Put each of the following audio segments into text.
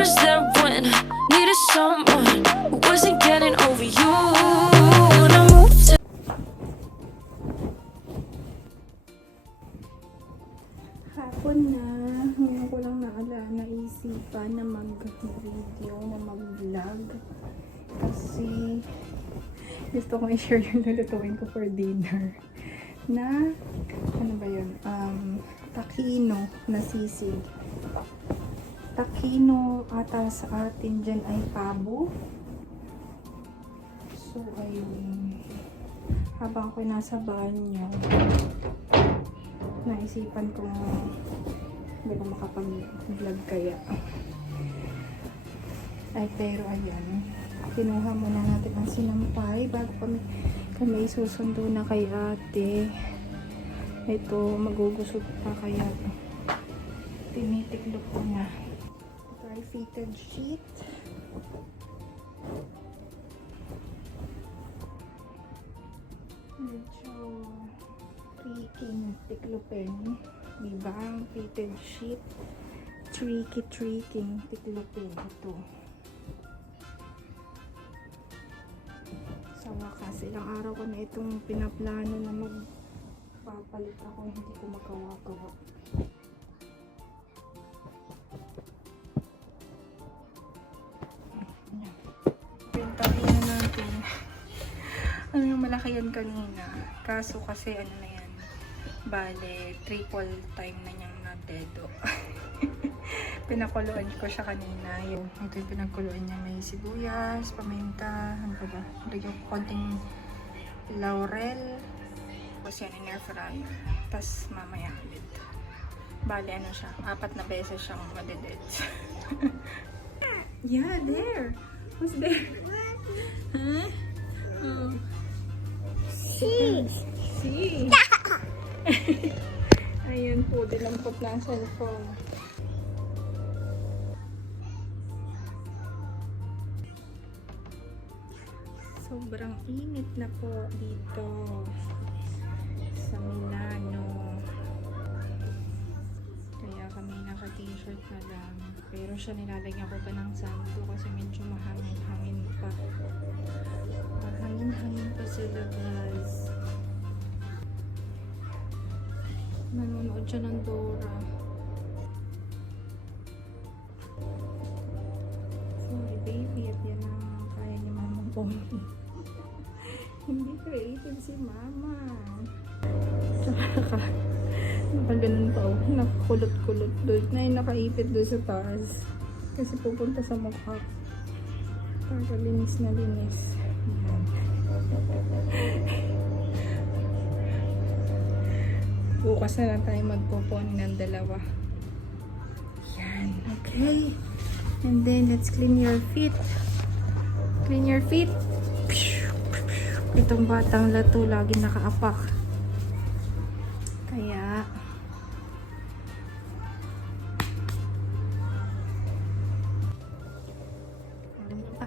was there when I needed someone who wasn't getting over you. When I moved to hapon na, ngayon ko lang naisipan na mag-video, na mag-vlog. Kasi gusto kong i-share yung lulutuin ko for dinner. Na, ano ba yun? Takino na sisig. Takino ata sa atin dyan ay pabo. So, ayun. Habang ako nasa banyo, naisipan ko hindi ko makapag-vlog kaya. Ay, pero ayan. Kinuha muna natin ang sinampay bago kami susundo na kay ate. Ito, magugusot pa kaya tinitiklop ko na. Ito ay fitted sheet. Medyo tricky tiklopin. Diba? Ang fitted sheet. Tricky tiklopin. Ito. Sa wakas, ilang araw ko na itong pinaplano na magpapalit ako, hindi ko magawa-gawa. Pintahin na natin. Ano yung malaki yan kanina? Kaso kasi ano na yan, bale, triple time na niyang nadedo. Pinakuluan ko siya kanina. Ito yung pinakuluan niya. May sibuyas, paminta, ano pa ba? Lagyan ko konting laurel. Tapos yan, in air fryer. Tapos mamaya ulit. Bale, ano siya? 4 na beses siyang madedets. Yeah, there. Who's there? Huh? Oh. See. Ayun po, dinampot na ang cellphone. Sobrang init na po dito sa Milano. Kaya kami naka-t-shirt na lang. Pero siya nilalagyan ko pa ng sando kasi medyo mahangin-hangin pa. Mahangin-hangin pa sa labas. Nanonood siya ng Dora. Sorry baby, at yan ang kaya ni Mama Bonnie. Hindi creative si Mama. Saka nakaganon pa. Nakakulot-kulot doon. Nakaipit doon sa taas. Kasi pupunta sa mukha. Para linis na linis. Bukas na lang tayo magpupon ng dalawa. Yan. Okay. And then, let's clean your feet. Clean your feet. Itong batang lato lagi nakaapak. Kaya ano pa?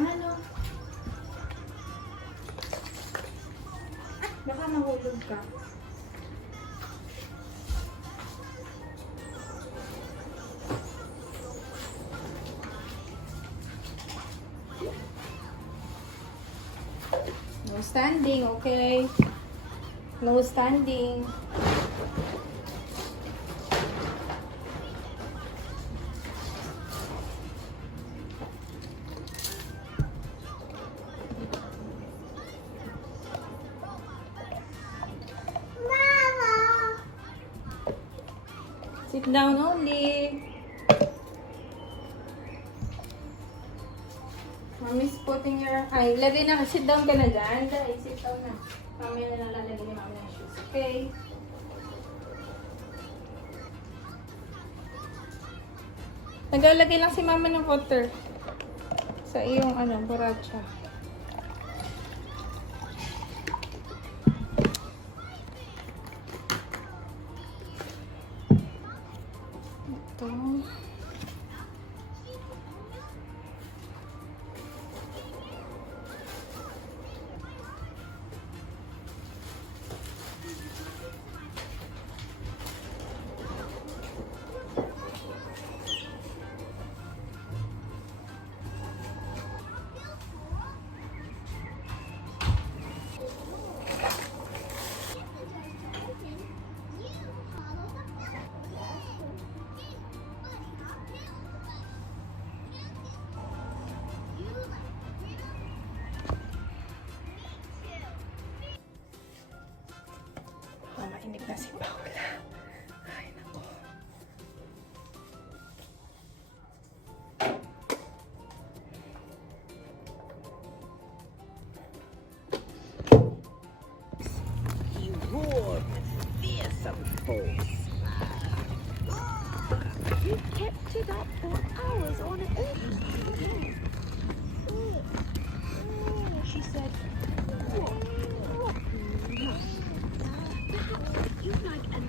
Ano? Baka nahulog ka. No standing, okay? No standing. Sit down only. Mommy's putting your... Ay, lagay na. Sit down ka na dyan. Dahil, sit down na. Mamaya na lang lalagay ni Mami ng shoes. Okay? Naglalagay lang si mama ng water sa iyong buracha. Ito. Mainit na si Paula. Ay, nako. He roared with fearsome force. You kept it up for hours on end. She said,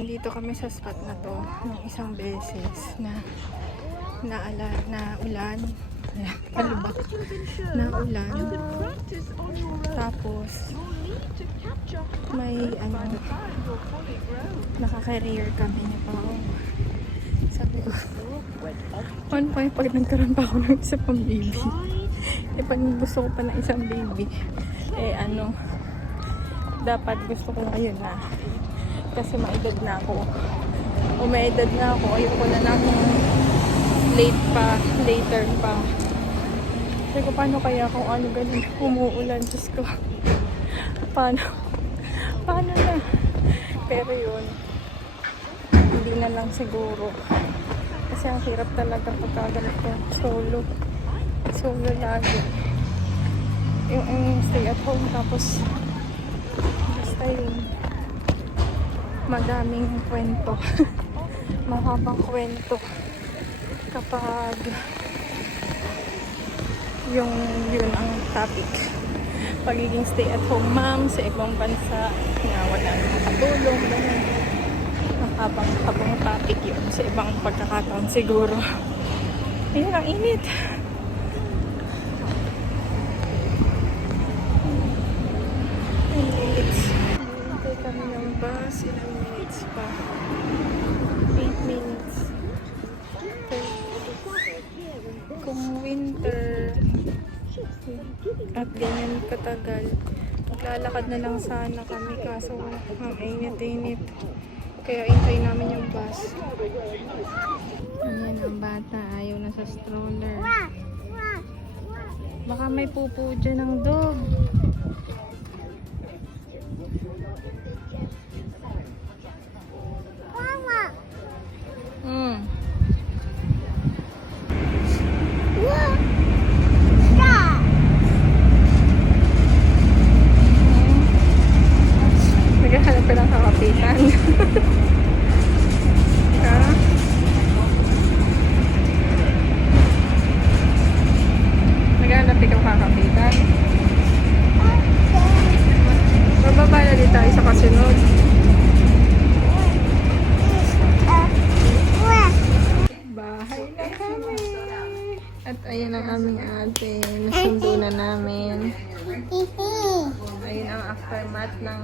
Dito kami sa spot na to ng isang beses na ulan. Ano ba? Na ulan. Tapos may naka-career kami ni Pao. Sabi ko, paano pa pag nagkaroon pa ako ng isa pang baby? Pag gusto ko pa ng isang baby, dapat gusto ko ngayon na. Kasi maedad na ako. O maedad na ako, ayoko na lang later pa. Sabi ko, paano kaya kung ganun umuulan? Diyos ko. Paano na? Pero yun, hindi na lang siguro. Kasi ang hirap talaga pagkaganap ko. Solo lagi. Yung stay at home, tapos basta yun. Madaming kwento. Mahabang kwento. Kapag yun ang topic. Pagiging stay-at-home mom sa ibang bansa na wala nang makatulong. Mahabang topic yun sa ibang pagkakataon siguro. Ayun, ang init. Hintay kami ng bus. Ilang minutes pa? 8 minutes. Kung winter at ganyan katagal, maglalakad na lang sana kami, kaso ang init-init. Kaya hintay namin yung bus. Ayan ang bata, ayaw na sa stroller. Baka may pupo dyan ng dog. Naghahanap ka ng kakapitan. Ha? Naghahanap ka ng kakapitan. Bababa na din tayo sa kasunod. Bahay na kami. At ayan ang aming ate. Nasundo na namin. Ayun ang aftermath ng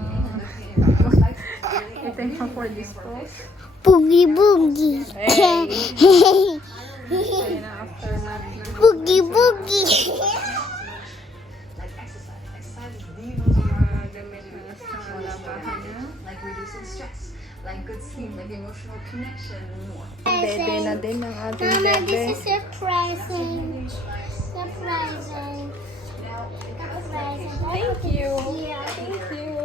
ito yung for dispose. Boogie. Hey! Ayun ang aftermath ng Boogie. mga gamit na sa labahan niya. like reducing stress, like good sleep, like emotional connection, and more. Bebe na din ang ating Mama, bebe. this is your present. Your present. Thank you. Yeah. Thank you.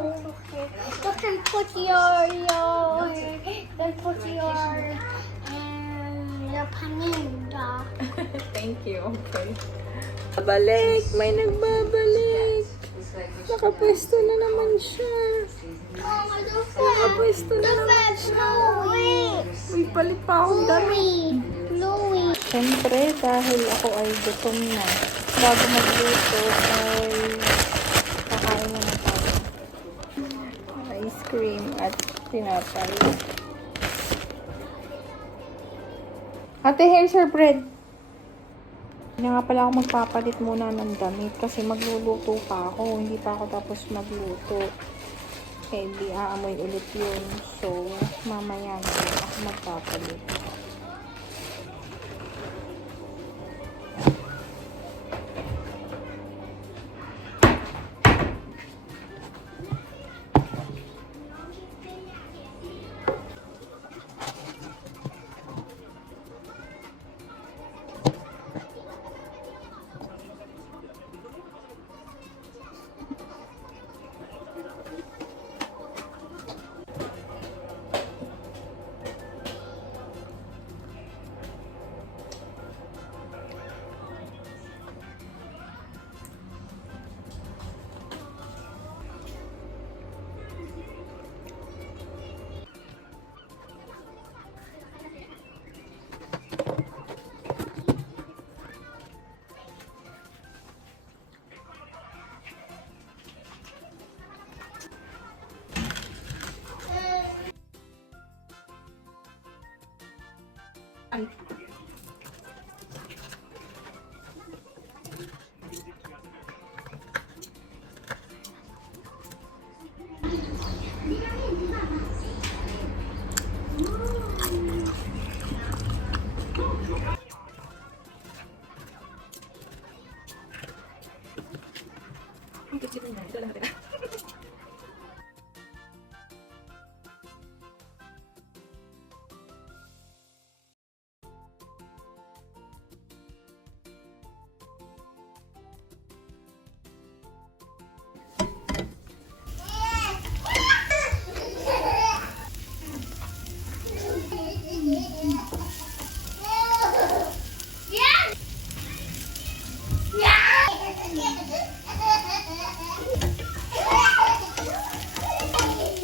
You can put your paninda. Thank you. Okay. Babalik. May nagbabalik. Nakapwesto na naman siya. Mama, Nakapwesto na naman siya. May palit pa akong damit. Bluey. Siyempre, dahil ako ay gutom na, bago magluto ay kakain na tayo. Ice cream at tinapay. Ate, here's your bread. Hindi nga pala ako magpapalit muna ng damit kasi magluluto pa ako. Hindi pa ako tapos magluto. Eh, di aamoy ulit yun. So, mamaya na ako magpapalit.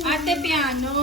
Ate Piano.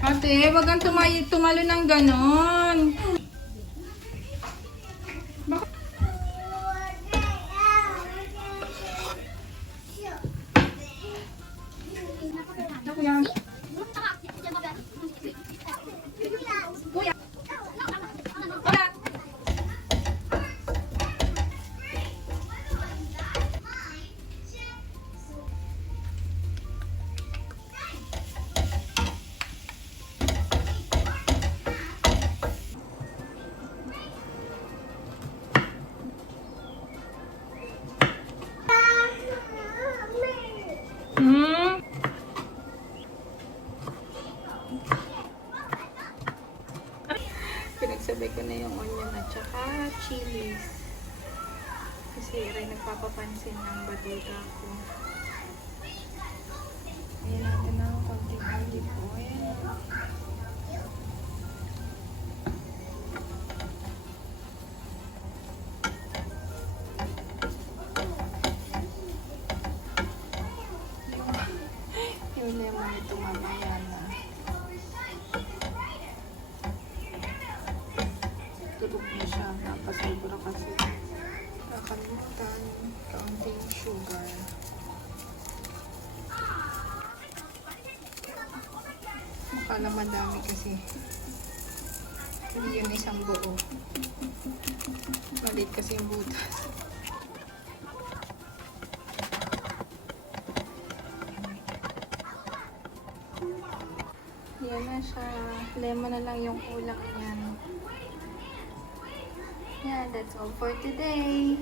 Ate, wag kang tumalo ng ganon. Pinagsabay ko na yung onion at saka chilies. Kasi rin nagpapapansin ng baduda ko. Ayan natin na ang konting olive oil. Yung lemon ito mamaya na. Tulog na siya. Napasobra kasi. Nakalimutan. Kaunting sugar. Akala madami kasi. Hindi yun isang buo. Malit kasi yung butas. Yan na siya. Lemon na lang yung kulang niyan. Yeah, that's all for today.